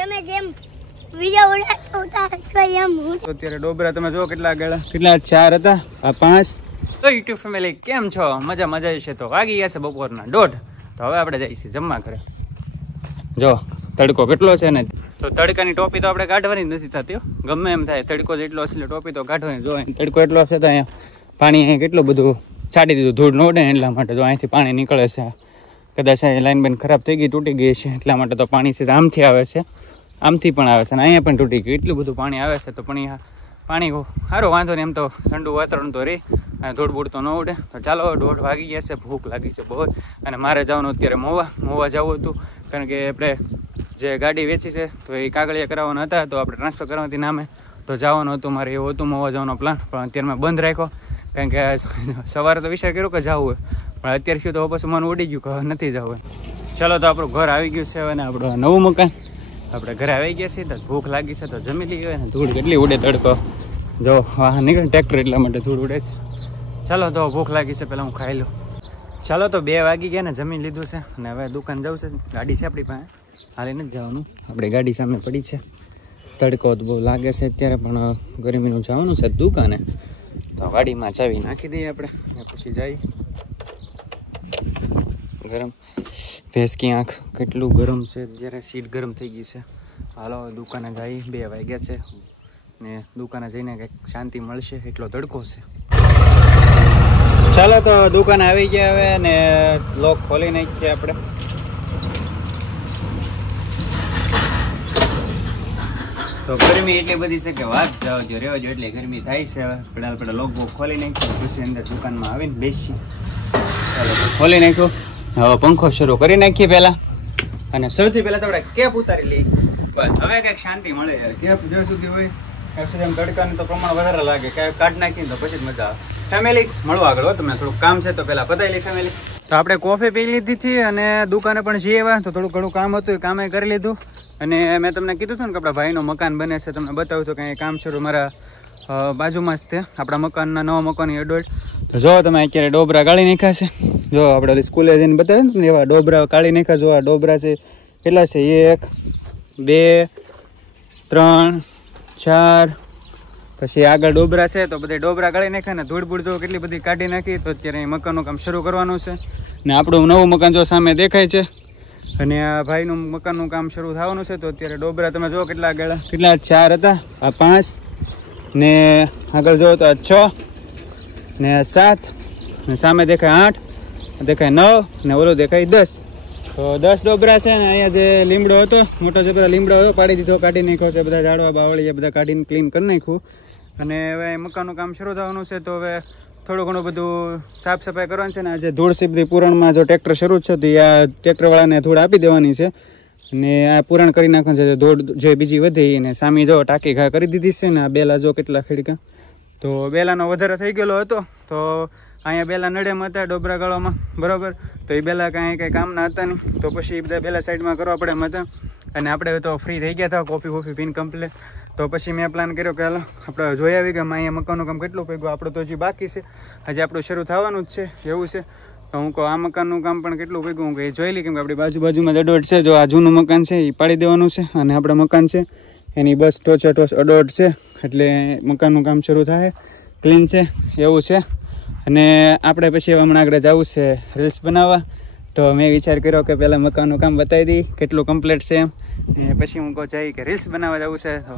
તમે જેમ વિડિયો ઉતારતા એમ અત્યારે ડોબરા તમે જો કેટલા ગળા કેટલા 4 હતા આ 5 તો યુટ્યુબ ફેમિલી કેમ છો મજા છે તો વાગી ગયા છે બપોરના 1:30 તો હવે આપણે જઈશું જમવા ઘરે જો તડકો કેટલો છે ને તો તડકાની ટોપી તો આપણે કાઢવાની જ નથી થતી ગમે એમ થાય તડકો જેટલો છે ટોપી તો કાઢવાની જો તડકો એટલો છે તો અહીંયા પાણી અહીંયા કેટલું બધું છાંટી દીધું ધૂળ ન ઉડે ને એટલા માટે જો અહીંથી પાણી નીકળે છે કદાચ અહીં લાઈન બેન ખરાબ થઈ ગઈ તૂટી ગઈ છે એટલા માટે તો પાણી છે આમથી આવે છે આમથી પણ આવે છે અને અહીંયા પણ તૂટી ગયું એટલું બધું પાણી આવે છે તો પણ પાણી સારું વાંધો નહીં એમ તો ઠંડુ વાતાવરણ તો રહે અને ધૂળ બૂળ તો ન ઉડે તો ચાલો 1:30 વાગી ગયા છે ભૂખ લાગી છે બહુ અને મારે જવાનું અત્યારે મોવા જવું હતું કારણ કે આપણે જે ગાડી વેચી છે તો એ કાગળિયા કરાવવાના હતા તો આપણે ટ્રાન્સફર કરવાથી નામે તો જવાનું હતું મારે એવું હતું મોવા જવાનો પ્લાન પણ અત્યારે મેં બંધ રાખ્યો કારણ કે સવારે તો વિચાર કર્યો કે જવું હોય પણ અત્યારે શું તો પછી મન ઉડી ગયું કે નથી જવું ચાલો તો આપણું ઘર આવી ગયું છે અને આપણું નવું મકાન આપણે ઘરે આવી ગયા છીએ તો ભૂખ લાગી છે તો જમી લઈએ ને ધૂળ કેટલી ઉડે તડકો જો વાહન નીકળે ટ્રેક્ટર એટલા માટે ધૂળ ઉડે છે ચાલો તો ભૂખ લાગી છે પહેલાં હું ખાઈ લઉં ચાલો તો 2 વાગી ગયા ને જમી લીધું છે અને હવે દુકાન જવું છે ગાડી છે આપણી પાસે હાલીને જ જવાનું આપણી ગાડી સામે પડી છે તડકો તો બહુ લાગે છે અત્યારે પણ ગરમીનું જવાનું છે દુકાને તો ગાડીમાં ચાવી નાખી દઈએ આપણે પછી જઈ ગરમ ભેંસકી આંખ કેટલું ગરમ છે જ્યારે સીટ ગરમ થઈ ગઈ છે હાલો દુકાને જઈ 2 વાગ્યા છે ને દુકાને જઈને કંઈક શાંતિ મળશે એટલો તડકો છે ચાલો તો દુકાન આવી ગયા હવે ને લોક ખોલી નાખીએ આપણે તો ગરમી એટલી બધી છે કે વાત જાઓ જો રહેવા જો એટલી ગરમી થાય છે હવે આપણે લોક બોક ખોલી નાખ્યો પછી અંદર દુકાનમાં આવીને બેસી ચાલો ખોલી નાખ્યો હવે પંખો શરૂ કરી નાખીએ પહેલા અને સૌથી પહેલા તો આપણે કેપ ઉતારી લઈએ બસ હવે કંઈક શાંતિ મળે યાર કેપ જ્યાં સુધી હોય ત્યાં સુધી આમ તડકાનું તો પ્રમાણ વધારે લાગે કાંઈ કાઢ નાખીને તો પછી જ મજા આવે ફેમિલી મળો આગળ હો તમને થોડુંક કામ છે તો પહેલાં પતાવી લઈ ફેમિલી તો આપણે કોફી પી લીધી હતી અને દુકાને પણ જઈએ એવા તો થોડું ઘણું કામ હતું એ કામે કરી લીધું અને મેં તમને કીધું હતું ને કે આપણા ભાઈનું મકાન બને છે તમને બતાવ્યું હતું કે અહીં કામ શરૂ મારા બાજુમાં જ તે આપણા મકાનના નવા મકાનની અડોડ તો જો તમે અત્યારે ડોબરા ગાળી નાખ્યા છે જો આપણે સ્કૂલે જઈને બતાવ્યું ને એવા ડોબરા કાઢી નાખ્યા જો આ ડોબરા છે કેટલા છે 1 2 3 4 પછી આગળ ડોબરા છે તો બધા ડોબરા કાઢી નાખ્યા ને ધૂળ બૂળ તો કેટલી બધી કાઢી નાખી તો અત્યારે મકાનનું કામ શરૂ કરવાનું છે ને આપણું નવું મકાન જો સામે દેખાય છે અને આ ભાઈનું મકાનનું કામ શરૂ થવાનું છે તો અત્યારે ડોબરા તમે જો કેટલા આગળ કેટલા 4 હતા આ 5 ને આગળ જો તો 6 ને 7 ને સામે દેખાય 8 દેખાય 9 ને ઓલો દેખાય 10 તો 10 ડોબરા છે ને અહીંયા જે લીમડો હતો મોટો જે બધા લીમડો હતો પાડી દીધો કાઢી નાખ્યો છે બધા ઝાડવા બાવળી એ બધા કાઢીને ક્લીન કરી નાખ્યું અને હવે મકાનનું કામ શરૂ થવાનું છે તો હવે થોડું ઘણું બધું સાફ સફાઈ કરવાની છે ને આજે ધૂળ સીધી પૂરણમાં જો ટ્રેક્ટર શરૂ છે તો આ ટ્રેક્ટરવાળાને ધૂળ આપી દેવાની છે અને આ પૂરણ કરી નાખવાનું છે ધૂળ જે બીજી વધી અને સામે જો ટાંકી ઘા કરી દીધી છે ને આ બેલા જો કેટલા ખીડકા તો બેલાનો વધારે થઈ ગયેલો હતો તો અહીંયા બેલા નડેમ હતા ડોબરા ગાળામાં બરાબર તો એ બેલા કંઈ કામના હતા નહીં તો પછી એ બધા બેલા સાઈડમાં કરવા પડે એમ હતા અને આપણે તો ફ્રી થઈ ગયા હતા કોફી પીને કમ્પ્લેટ તો પછી મેં પ્લાન કર્યો કે હાલો આપણે જોઈ આવી કે અહીંયા મકાનનું કામ કેટલું પગ્યું આપણે તો હજી બાકી છે હજી આપણું શરૂ થવાનું જ છે એવું છે તો હું કહું આ મકાનનું કામ પણ કેટલું પગ્યું હું એ જોઈ લઈ કેમ કે આપણી બાજુમાં જ અડોટ છે જો આ જૂનું મકાન છે એ પાડી દેવાનું છે અને આપણે મકાન છે એની બસ ટોચે ટોચ અડોટ છે એટલે મકાનનું કામ શરૂ થાય ક્લીન છે એવું છે અને આપણે પછી હમણાં આગળ જવું છે રીલ્સ બનાવવા તો મેં વિચાર કર્યો કે પહેલાં મકાનનું કામ બતાવી દઈ કેટલું કમ્પ્લીટ છે એમ પછી હું કહું જઈ કે રીલ્સ બનાવવા જવું છે તો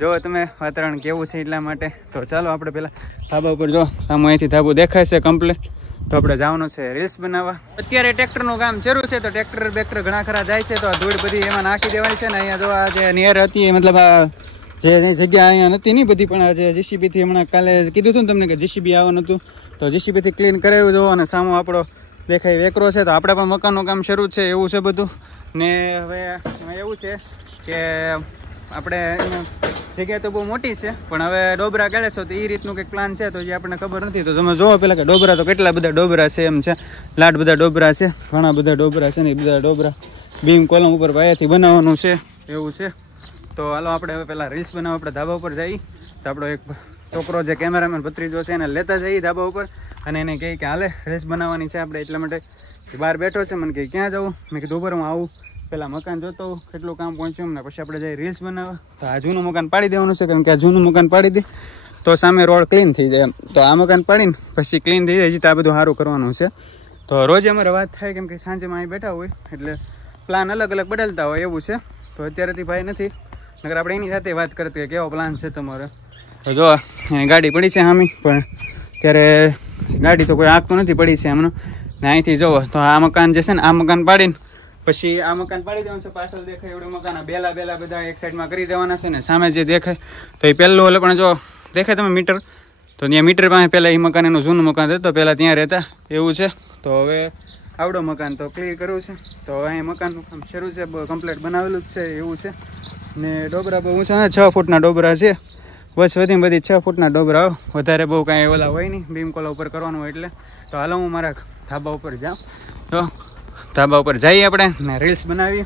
જો તમે વાતાવરણ કેવું છે એટલા માટે તો ચાલો આપણે પહેલાં ધાબા ઉપર જો આમ અહીંથી ધાબુ દેખાય છે કમ્પ્લીટ તો આપણે જવાનું છે રીલ્સ બનાવવા અત્યારે ટ્રેક્ટરનું કામ શરૂ છે તો ટ્રેક્ટર બેક્ટર ઘણા ખરા જાય છે તો ધૂળ બધી એમાં નાખી દેવાની છે ને અહીંયા જો આ જે નિયર હતી મતલબ આ જે જગ્યા અહીંયા નથી નહીં બધી પણ આ જે જીસીબીથી હમણાં કાલે કીધું હતું ને તમને કે જીસીબી આવવાનું હતું તો જીસીબીથી ક્લીન કરાવ્યું જો અને સામો આપણો દેખાય વેકરો છે તો આપણે પણ મકાનનું કામ શરૂ છે એવું છે બધું ને હવે એમાં એવું છે કે આપણે જગ્યા તો બહુ મોટી છે પણ હવે ડોબરા ગાળે છો તો એ રીતનું કંઈક પ્લાન છે તો જે આપણને ખબર નથી તો તમે જોવો પહેલાં કે ડોબરા તો કેટલા બધા ડોબરા છે એમ છે લાટ બધા ડોબરા છે ઘણા બધા ડોબરા છે ને એ બધા ડોબરા બીમ કોલમ ઉપર પાયાથી બનાવવાનું છે એવું છે તો હાલો આપણે હવે પહેલાં રીલ્સ બનાવવા આપણે ધાબા ઉપર જઈએ તો આપણો એક છોકરો જે કેમેરામેન ભત્રીજો છે એને લેતા જઈએ ધાબા ઉપર અને એને કહે કે હાલે રીલ્સ બનાવવાની છે આપણે એટલા માટે બહાર બેઠો છે મને કહે ક્યાં જવું મેં કીધું ઉપર હું આવું પેલા મકાન જોતો કેટલું કામ પહોંચ્યું ને પછી આપણે જઈ રીલ્સ બનાવવા. તો આ જૂનું મકાન પાડી દેવાનું છે, કેમ કે આ જૂનું મકાન પાડી દે તો સામે રોડ ક્લીન થઈ જાય. તો આ મકાન પાડીને પછી ક્લીન થઈ જાય તો આ બધું સારું કરવાનું છે. તો રોજે અમારે વાત થાય, કેમ કે સાંજે અહીં બેઠા હોય એટલે પ્લાન અલગ અલગ બદલતા હોય એવું છે. તો અત્યારેથી ભાઈ નથી, નકર આપણે એની સાથે વાત કરતી કે કેવો પ્લાન છે તમારે. તો જો ગાડી પડી છે હામી, પણ ત્યારે ગાડી તો કોઈ આંકતું નથી પડી છે એમનું. ને અહીંથી જુઓ તો આ મકાન જે છે ને આ મકાન પાડીને પછી આ મકાન પાડી દેવાનું છે. પાછળ દેખાય એવડું મકાન બેલા બધા એક સાઈડમાં કરી દેવાના છે. ને સામે જે દેખાય તો એ પહેલું એટલે પણ જો દેખાય તમે મીટર, તો ત્યાં મીટર પાસે પહેલાં એ મકાન એનું જૂનું મકાન હતું, તો પહેલાં ત્યાં રહેતા એવું છે. તો હવે આવડો મકાન તો ક્લિયર કરવું છે. તો અહીંયા મકાનનું કામ શરૂ છે, કમ્પ્લીટ બનાવેલું જ છે એવું છે. ને ડોબરા બહુ ઊંચા 6 ફૂટના ડોબરા છે, બસ બધી 6 ફૂટના ડોબરા, વધારે બહુ કાંઈ ઓલા હોય નહીં, બીમકોલા ઉપર કરવાનું હોય એટલે. તો હાલો હું મારા ધાબા ઉપર જાઉં. તો ધાબા ઉપર જઈએ આપણે ને રીલ્સ બનાવી,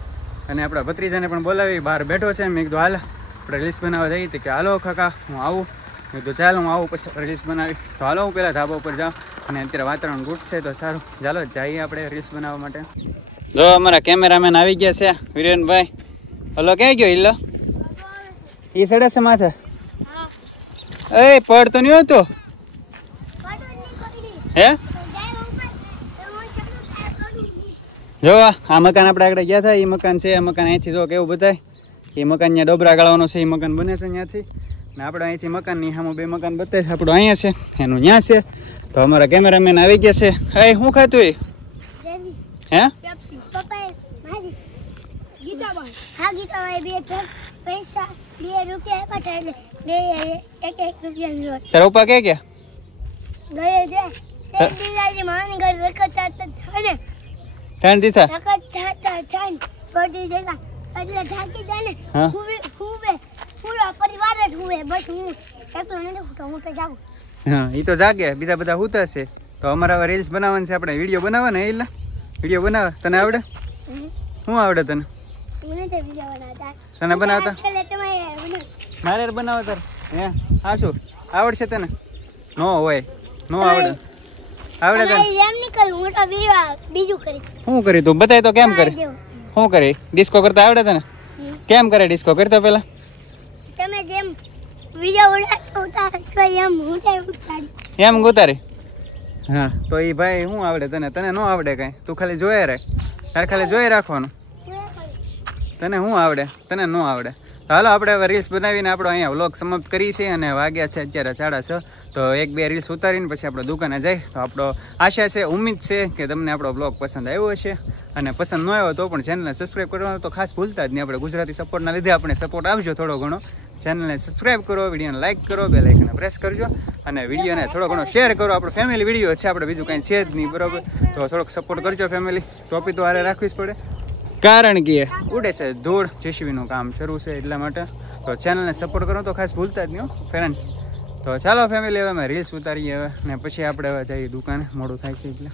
અને આપણા ભત્રીજાને પણ બોલાવી, બહાર બેઠો છે. મેં કીધું હાલ આપણે રીલ્સ બનાવવા જઈએ. કે હાલો કાકા હું આવું. મેં કીધું ચાલ હું આવું પછી રીલ્સ બનાવી. તો હાલો હું પહેલાં ધાબા ઉપર જાઉં, અને અત્યારે વાતાવરણ ગુડ છે તો સારું, ચાલો જઈએ આપણે રીલ્સ બનાવવા માટે. જો અમારા કેમેરામેન આવી ગયા છે વિરેનભાઈ. હલો ક્યાં ગયો હિલ્લો? એ સડે છે માથે. એ પડ તો નહીં હોતો હે? જો આ મકાન આપણે આગળ ગયા હતા, એ મકાન છે. આ મકાન અહીંથી જો કેવું બધાય, એ મકાન ત્યાં ડોબરા ગાળવાનો છે, એ મકાન બને છે ત્યાંથી. ને આપણે અહીંથી મકાનની સામે 2 મકાન બતાવે છે. આપણું અહીંયા છે, એનું ત્યાં છે. તો અમારા કેમેરામેન આવી ગયા છે. એ શું ખાતું એ? હે તારા ઉપા કે ગયા? ત્રણ દીધા. હા એ તો જાગે, બીજા બધા હુતા છે. તો અમારા રીલ્સ બનાવવાની છે, આપણે વિડીયો બનાવવાના. એટલે વિડીયો બનાવવા તને આવડે? શું આવડે તને? તને બનાવતા? મારે બનાવો તાર હે? હા શું આવડશે તને? નો હોય, નો આવડે. આવડે તને? શું કરી તું બતાય તો? કેમ કરે? શું કરી? ડિસ્કો કરતા આવડે તને? કેમ કરે ડિસ્કો? કરતો પેલા એમ ગુતારે. હા તો એ ભાઈ શું આવડે તને? તને ન આવડે કઈ, તું ખાલી જોયે રાખ. તારે ખાલી જોઈ રાખવાનું. તને શું આવડે? તને ન આવડે. હાલો આપણે હવે રીલ્સ બનાવીને આપણો અહીંયા વ્લોગ સમાપ્ત કરી છે. અને વાગ્યા છે અત્યારે 6:30. તો 1-2 રીલ્સ ઉતારીને પછી આપણે દુકાને જઈ. તો આપણો આશા છે, ઉમ્મીદ છે કે તમને આપણો બ્લોગ પસંદ આવ્યો હશે. અને પસંદ ન આવ્યો તો પણ ચેનલને સબસ્ક્રાઈબ કરવાનું તો ખાસ ભૂલતા જ નહીં. આપણે ગુજરાતી સપોર્ટના લીધે આપણે સપોર્ટ આવજો થોડો ઘણો. ચેનલને સબસ્ક્રાઈબ કરો, વિડીયોને લાઇક કરો, બેલ આઇકનને પ્રેસ કરજો, અને વિડીયોને થોડો ઘણો શેર કરો. આપણો ફેમિલી વિડીયો છે, આપણે બીજું કંઈ છે જ નહીં, બરાબર? તો થોડોક સપોર્ટ કરજો ફેમિલી. ટોપી તો હારે રાખવી જ પડે, કારણ કે ઉડે છે ધૂળ, જેસીબીનું કામ શરૂ છે એટલા માટે. તો ચેનલને સપોર્ટ કરો તો ખાસ ભૂલતા જ નહીં ફ્રેન્ડ્સ. તો ચાલો ફેમિલી, હવે અમે રીલ્સ ઉતારીએ હવે, ને પછી આપણે હવે જઈએ દુકાને, મોડું થાય છે એટલે.